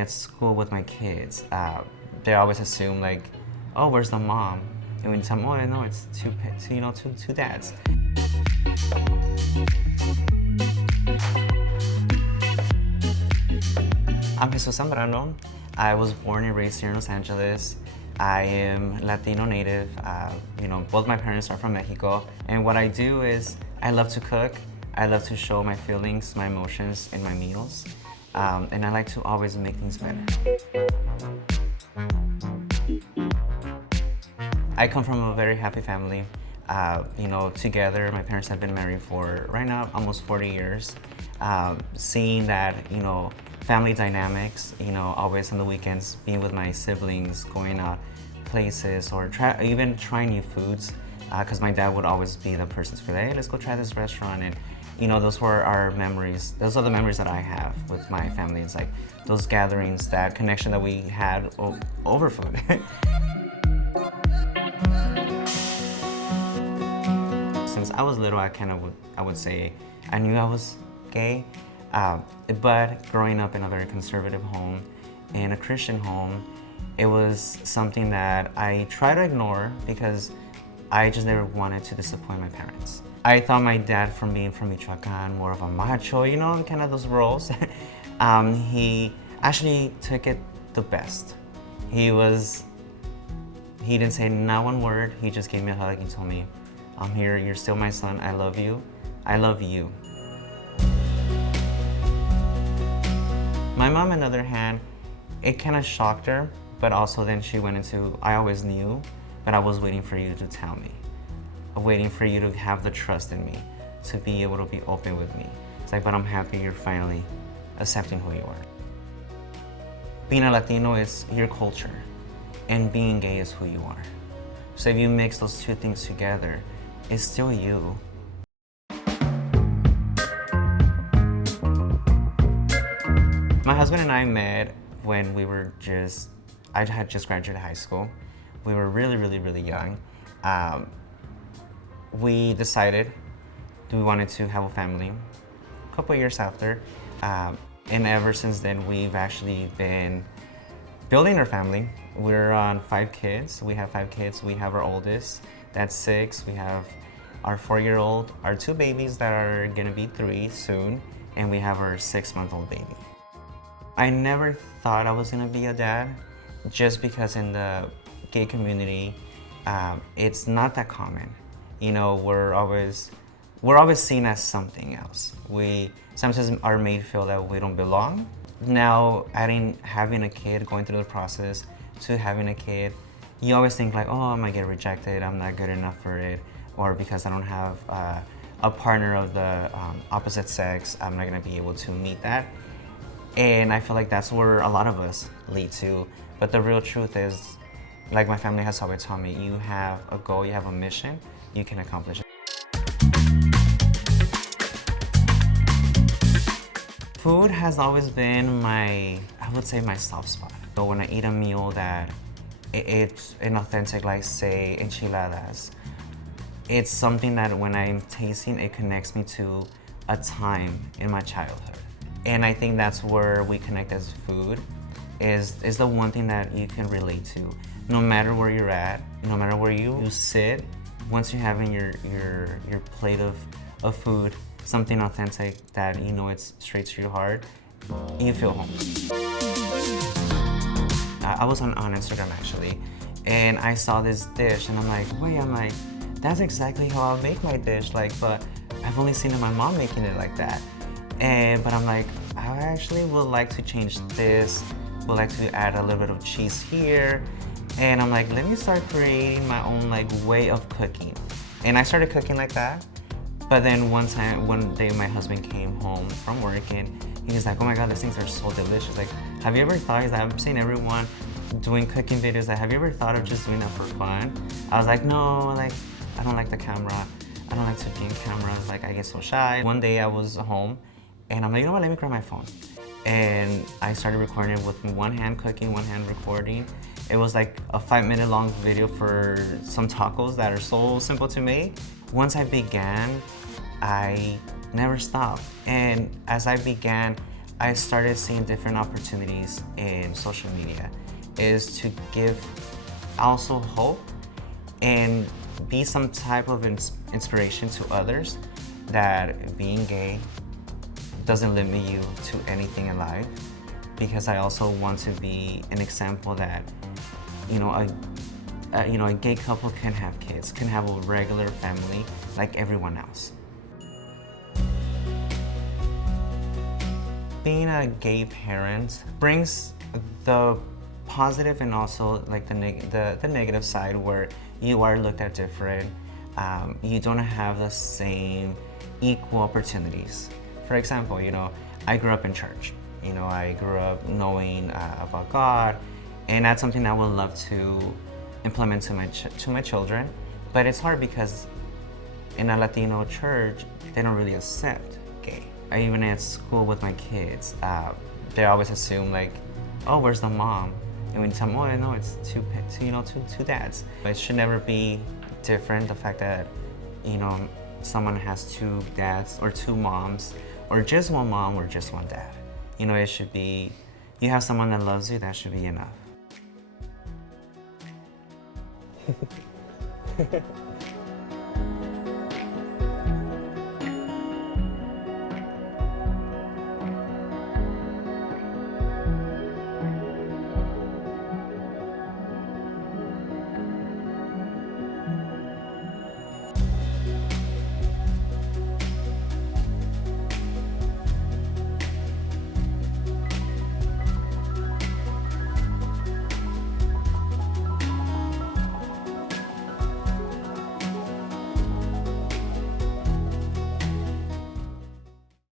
at school with my kids, they always assume like, oh, where's the mom? And when you tell them, oh, no, it's two dads. I'm Jesús Zambrano. I was born and raised here in Los Angeles. I am Latino native. Both my parents are from Mexico. And what I do is I love to cook. I love to show my feelings, my emotions in my meals. And I like to always make things better. I come from a very happy family. Together, my parents have been married for, right now, almost 40 years. Seeing that, family dynamics, always on the weekends, being with my siblings, going out places, or even trying new foods, because my dad would always be the person to be like, hey, let's go try this restaurant. And, those were our memories. Those are the memories that I have with my family. It's like those gatherings, that connection that we had over food. Since I was little, I would say I knew I was gay, but growing up in a very conservative home, in a Christian home, it was something that I try to ignore because I just never wanted to disappoint my parents. I thought my dad, from being from Michoacan, more of a macho, kind of those roles, he actually took it the best. He didn't say not one word, he just gave me a hug and told me, I'm here, you're still my son, I love you. I love you. My mom, on the other hand, it kind of shocked her, but also then she went into, I always knew, but I was waiting for you to tell me. Waiting for you to have the trust in me, to be able to be open with me. It's like, but I'm happy you're finally accepting who you are. Being a Latino is your culture, and being gay is who you are. So if you mix those two things together, it's still you. My husband and I met when I had just graduated high school. We were really, really, really young. We decided we wanted to have a family a couple years after. And ever since then, we've actually been building our family. We're on 5 kids. We have 5 kids. We have our oldest, that's 6. We have our 4-year-old, our 2 babies that are gonna be 3 soon, and we have our 6-month-old baby. I never thought I was gonna be a dad, just because in the gay community, it's not that common. We're always seen as something else. We sometimes are made feel that we don't belong. Now, having a kid, going through the process to having a kid, you always think like, oh, I might get rejected, I'm not good enough for it, or because I don't have a partner of the opposite sex, I'm not gonna be able to meet that. And I feel like that's where a lot of us lead to. But the real truth is, like my family has always taught me, you have a goal, you have a mission, you can accomplish it. Food has always been my soft spot. So when I eat a meal that it's an authentic, like say enchiladas, it's something that when I'm tasting, it connects me to a time in my childhood. And I think that's where we connect as food, is the one thing that you can relate to. No matter where you're at, no matter where you sit, once you're having your plate of food, something authentic that it's straight to your heart, you feel home. I was on Instagram actually, and I saw this dish, and I'm like, that's exactly how I make my dish, but I've only seen my mom making it like that. But I'm like, I actually would like to change this, would like to add a little bit of cheese here. And I'm like, let me start creating my own way of cooking. And I started cooking like that. But then one day my husband came home from work and he was like, oh my God, these things are so delicious. Like, have you ever thought, I'm seeing everyone doing cooking videos, have you ever thought of just doing that for fun? I was like, no, I don't like the camera. I don't like to be in cameras, I get so shy. One day I was home and I'm like, you know what, let me grab my phone. And I started recording it with one hand cooking, one hand recording. It was like a 5-minute long video for some tacos that are so simple to make. Once I began, I never stopped. And as I began, I started seeing different opportunities in social media is to give also hope and be some type of inspiration to others that being gay doesn't limit you to anything in life, because I also want to be an example that, a gay couple can have kids, can have a regular family like everyone else. Being a gay parent brings the positive and also like the negative side, where you are looked at different. You don't have the same equal opportunities. For example, I grew up in church. I grew up knowing about God, and that's something I would love to implement to my children. But it's hard because in a Latino church, they don't really accept gay. Even at school with my kids, they always assume like, oh, where's the mom? And when you tell them, oh, no, it's two dads. It should never be different, the fact that, someone has two dads or two moms, or just one mom or just one dad. It should be, you have someone that loves you, that should be enough.